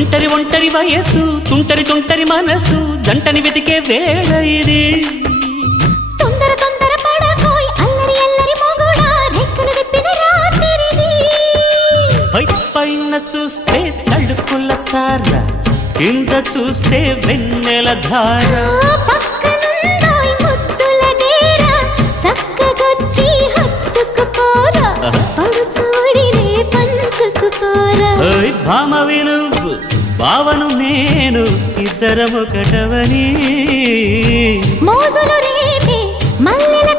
ఒంటరి ఒంటరి వయస్సు తుంటరి తుంటరి మనసు జంటని వెతికే వేళ ఇది తొందర తొందర పడకోయ్ అల్లరి అల్లరి మొగుడా రెక్కలు విప్పిన రాత్రిది పైన చూస్తే తడుకుల తార కింద చూస్తే వెన్నెల ధార పక్కనుందోయ్ ముద్దుల డేరా చక్కగొచ్చి హత్తుకుపోరా పడుచూడినే పంచుకుపోరా భామ విలువు భావను నేను ఇద్దరమొకటవని మోజులు రేపే మల్లెల